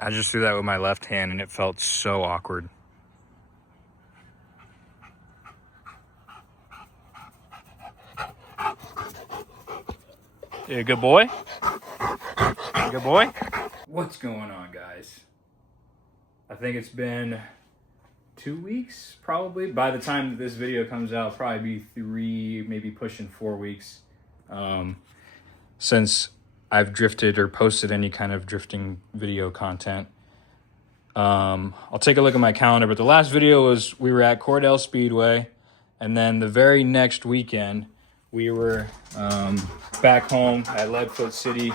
I just threw that with my left hand and it felt so awkward. You a good boy? Good boy? What's going on, guys? I think it's been 2 weeks, probably. By the time that this video comes out, probably be 3, maybe pushing 4 weeks. Since I've drifted or posted any kind of drifting video content. I'll take a look at my calendar, but the last video was we were at Cordell Speedway, and then the very next weekend we were back home at Leadfoot City.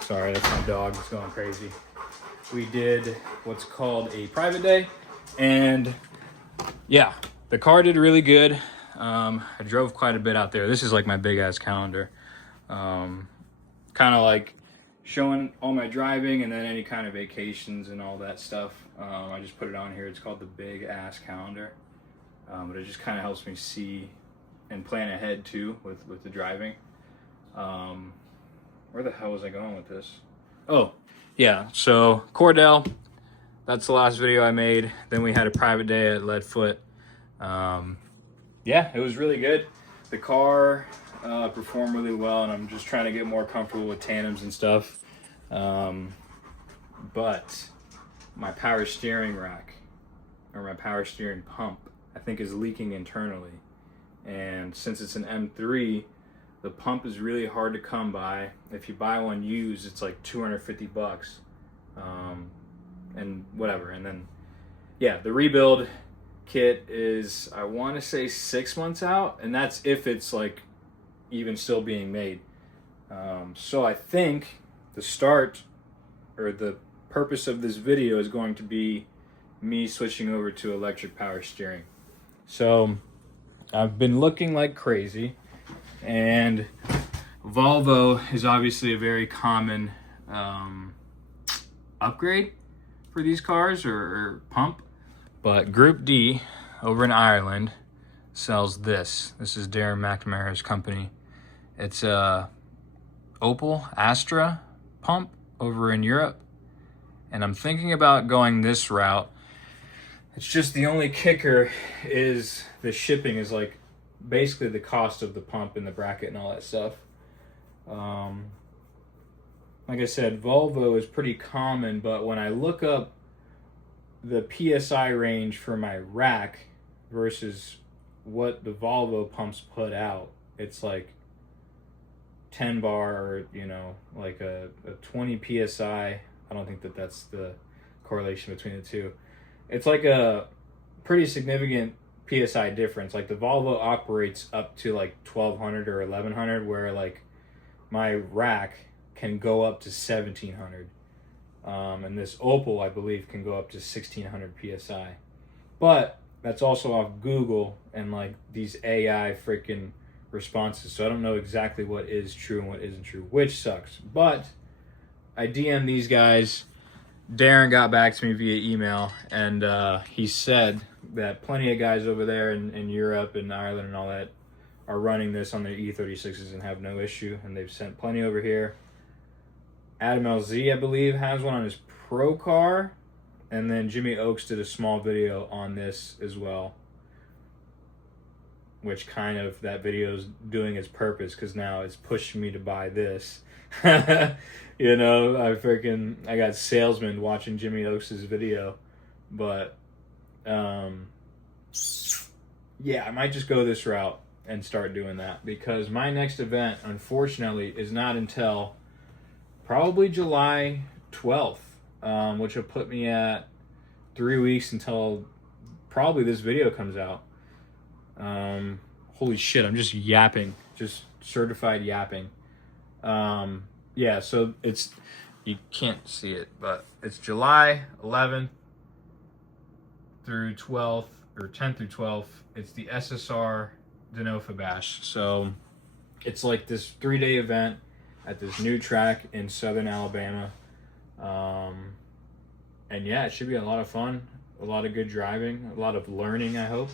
Sorry, that's my dog. It's going crazy. We did what's called a private day, and yeah, the car did really good. I drove quite a bit out there. This is like my big ass calendar. Kind of like showing all my driving and then any kind of vacations and all that stuff. I just put it on here. It's called the Big Ass Calendar. But it just kind of helps me see and plan ahead too with the driving. Where the hell was I going with this? Oh, yeah. So Cordell, that's the last video I made. Then we had a private day at Leadfoot. Yeah, it was really good. The car performed really well, and I'm just trying to get more comfortable with tandems and stuff. But my power steering rack, or my power steering pump, I think is leaking internally. And since it's an M3, the pump is really hard to come by. If you buy one used, it's like 250 bucks. And whatever. And then, yeah, the rebuild kit is, I want to say 6 months out, and that's if it's like even still being made. So I think the start, or the purpose of this video, is going to be me switching over to electric power steering. So I've been looking like crazy, and Volvo is obviously a very common upgrade for these cars, or pump. But Group D over in Ireland sells this. This is Darren McNamara's company. It's a Opel Astra pump over in Europe. And I'm thinking about going this route. It's just the only kicker is the shipping is like basically the cost of the pump and the bracket and all that stuff. Like I said, Volvo is pretty common, but when I look up the PSI range for my rack versus what the Volvo pumps put out, it's like 10 bar, or like a 20 PSI. I don't think that that's the correlation between the two. It's like a pretty significant PSI difference. Like the Volvo operates up to like 1200 or 1100, where like my rack can go up to 1700. And this Opel, I believe, can go up to 1600 PSI. But that's also off Google and like these AI freaking responses. So I don't know exactly what is true and what isn't true, which sucks. But I DM'd these guys. Darren got back to me via email, and he said that plenty of guys over there in Europe and Ireland and all that are running this on their E36s and have no issue, and they've sent plenty over here. Adam LZ, I believe, has one on his pro car, and then Jimmy Oaks did a small video on this as well, which kind of, that video is doing its purpose, because now it's pushing me to buy this. I got salesmen watching Jimmy Oaks' video, but yeah, I might just go this route and start doing that, because my next event, unfortunately, is not until probably July 12th, which will put me at 3 weeks until probably this video comes out. Holy shit, I'm just yapping, just certified yapping. Yeah, so it's, you can't see it, but it's July 11th through 12th, or 10th through 12th. It's the SSR Denofa Bash. So it's like this 3-day event at this new track in southern Alabama. And yeah, it should be a lot of fun, a lot of good driving, a lot of learning, I hope.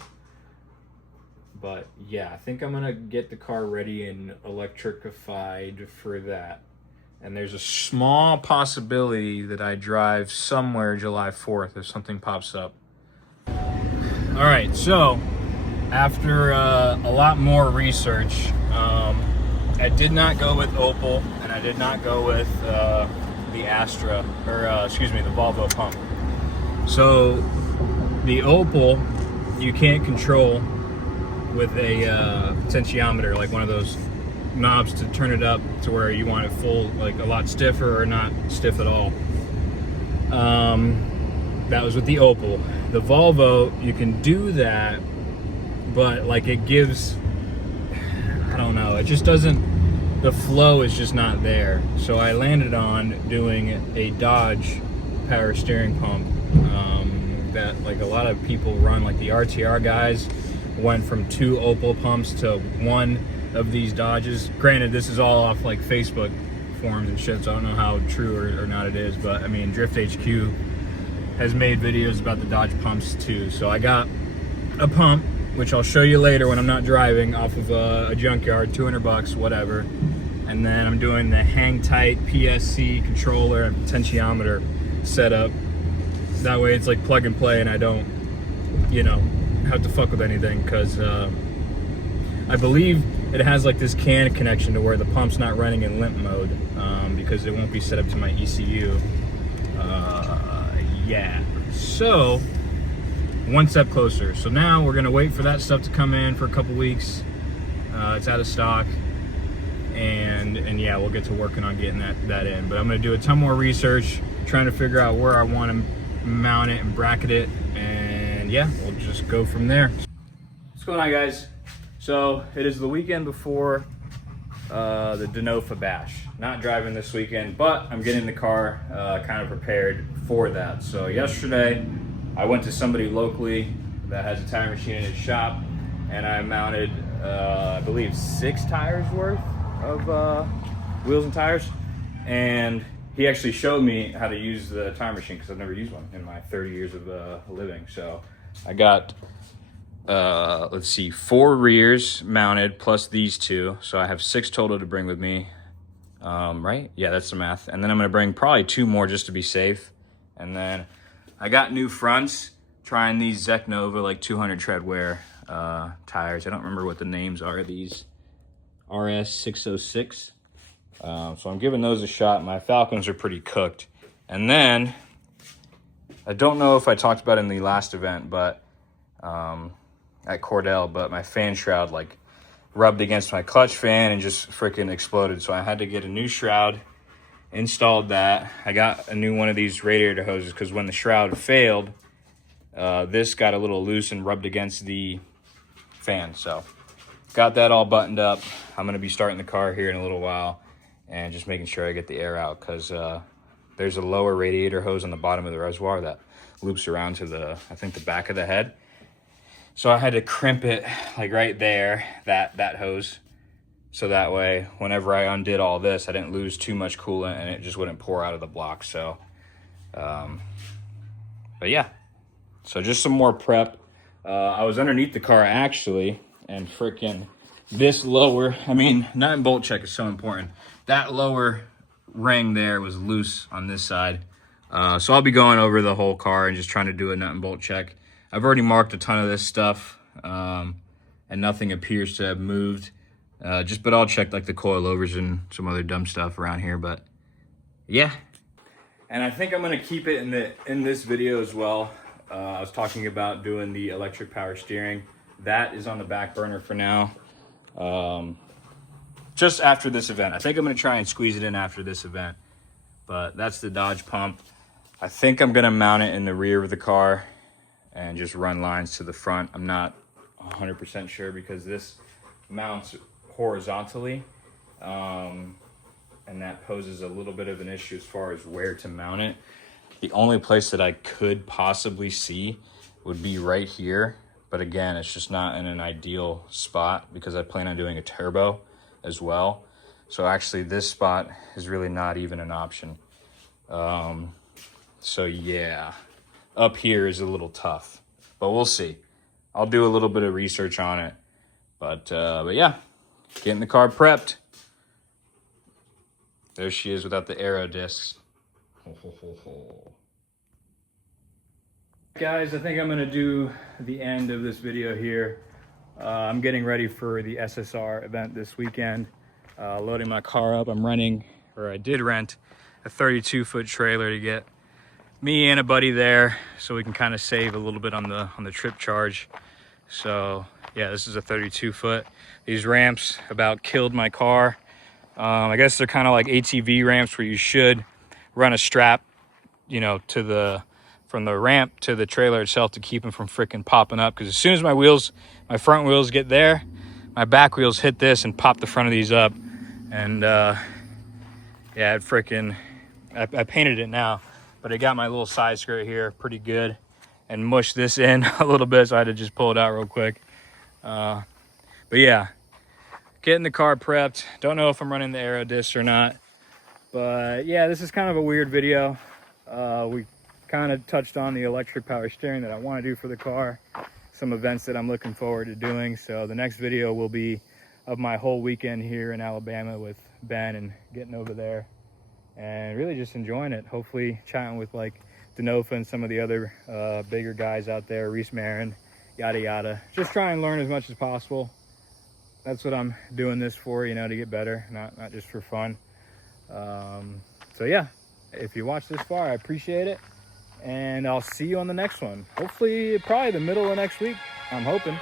But yeah, I think I'm gonna get the car ready and electrified for that. And there's a small possibility that I drive somewhere July 4th if something pops up. All right, so after a lot more research, I did not go with Opel, and I did not go with the Astra, or excuse me, the Volvo pump. So the Opel, you can't control with a potentiometer, like one of those knobs to turn it up to where you want it full, like a lot stiffer or not stiff at all. That was with the Opel. The Volvo, you can do that, but like it gives, I don't know, it just doesn't, the flow is just not there. So I landed on doing a Dodge power steering pump that like a lot of people run, like the RTR guys went from 2 Opel pumps to 1 of these Dodges. Granted, this is all off like Facebook forums and shit, so I don't know how true or not it is, but I mean, Drift HQ has made videos about the Dodge pumps too. So I got a pump, which I'll show you later when I'm not driving, off of a junkyard, 200 bucks, whatever. And then I'm doing the hang tight PSC controller and potentiometer setup. That way it's like plug and play and I don't, you know, have to fuck with anything, because I believe it has like this CAN connection to where the pump's not running in limp mode, because it won't be set up to my ECU. Yeah, so one step closer. So now we're gonna wait for that stuff to come in for a couple weeks. It's out of stock, and yeah, we'll get to working on getting that in. But I'm gonna do a ton more research, trying to figure out where I want to mount it and bracket it, and yeah, we'll just go from there. What's going on, guys? So it is the weekend before the Denofa Bash. Not driving this weekend, but I'm getting the car kind of prepared for that. So yesterday I went to somebody locally that has a tire machine in his shop, and I mounted I believe 6 tires worth of wheels and tires, and he actually showed me how to use the tire machine, because I've never used one in my 30 years of living. So I got let's see, 4 rears mounted plus these 2, so I have 6 total to bring with me, right? Yeah, that's the math. And then I'm gonna bring probably 2 more just to be safe. And then I got new fronts, trying these Denofa like 200 tread wear tires. I don't remember what the names are, these RS606. So I'm giving those a shot. My Falcons are pretty cooked. And then I don't know if I talked about it in the last event, but at Cordell, but my fan shroud like rubbed against my clutch fan and just freaking exploded. So I had to get a new shroud, installed that. I got a new one of these radiator hoses, because when the shroud failed, this got a little loose and rubbed against the fan. So got that all buttoned up. I'm going to be starting the car here in a little while and just making sure I get the air out, because there's a lower radiator hose on the bottom of the reservoir that loops around to the, I think, the back of the head. So I had to crimp it like right there, that hose, so that way whenever I undid all this, I didn't lose too much coolant and it just wouldn't pour out of the block. So but yeah, so just some more prep. I was underneath the car actually, and freaking this lower, I mean, nut and bolt check is so important. That lower ring there was loose on this side. So I'll be going over the whole car and just trying to do a nut and bolt check. I've already marked a ton of this stuff, and nothing appears to have moved. But I'll check like the coilovers and some other dumb stuff around here, but yeah. And I think I'm gonna keep it in this video as well. I was talking about doing the electric power steering. That is on the back burner for now. Just after this event. I think I'm gonna try and squeeze it in after this event, but that's the Dodge pump. I think I'm gonna mount it in the rear of the car and just run lines to the front. I'm not 100% sure, because this mounts horizontally, and that poses a little bit of an issue as far as where to mount it. The only place that I could possibly see would be right here, but again, it's just not in an ideal spot, because I plan on doing a turbo as well. So actually this spot is really not even an option. So yeah, up here is a little tough, but we'll see. I'll do a little bit of research on it, but yeah, getting the car prepped. There she is without the aero discs. Guys, I think I'm gonna do the end of this video here. I'm getting ready for the SSR event this weekend. Loading my car up. I'm renting, or I did rent, a 32-foot trailer to get me and a buddy there, so we can kind of save a little bit on the trip charge. So yeah, this is a 32-foot. These ramps about killed my car. I guess they're kind of like ATV ramps where you should run a strap, you know, from the ramp to the trailer itself to keep them from freaking popping up. Because as soon as my front wheels get there, my back wheels hit this and pop the front of these up. And yeah, it freaking, I painted it now, but I got my little side skirt here pretty good and mushed this in a little bit, so I had to just pull it out real quick. But yeah, getting the car prepped. Don't know if I'm running the aero discs or not, but yeah, this is kind of a weird video. We kind of touched on the electric power steering that I want to do for the car, some events that I'm looking forward to doing. So the next video will be of my whole weekend here in Alabama with Ben and getting over there and really just enjoying it. Hopefully chatting with like Denofa and some of the other bigger guys out there, Reese Marin, yada yada. Just try and learn as much as possible. That's what I'm doing this for, you know, to get better, not just for fun. So yeah, if you watched this far, I appreciate it. And I'll see you on the next one. Hopefully, probably the middle of next week, I'm hoping.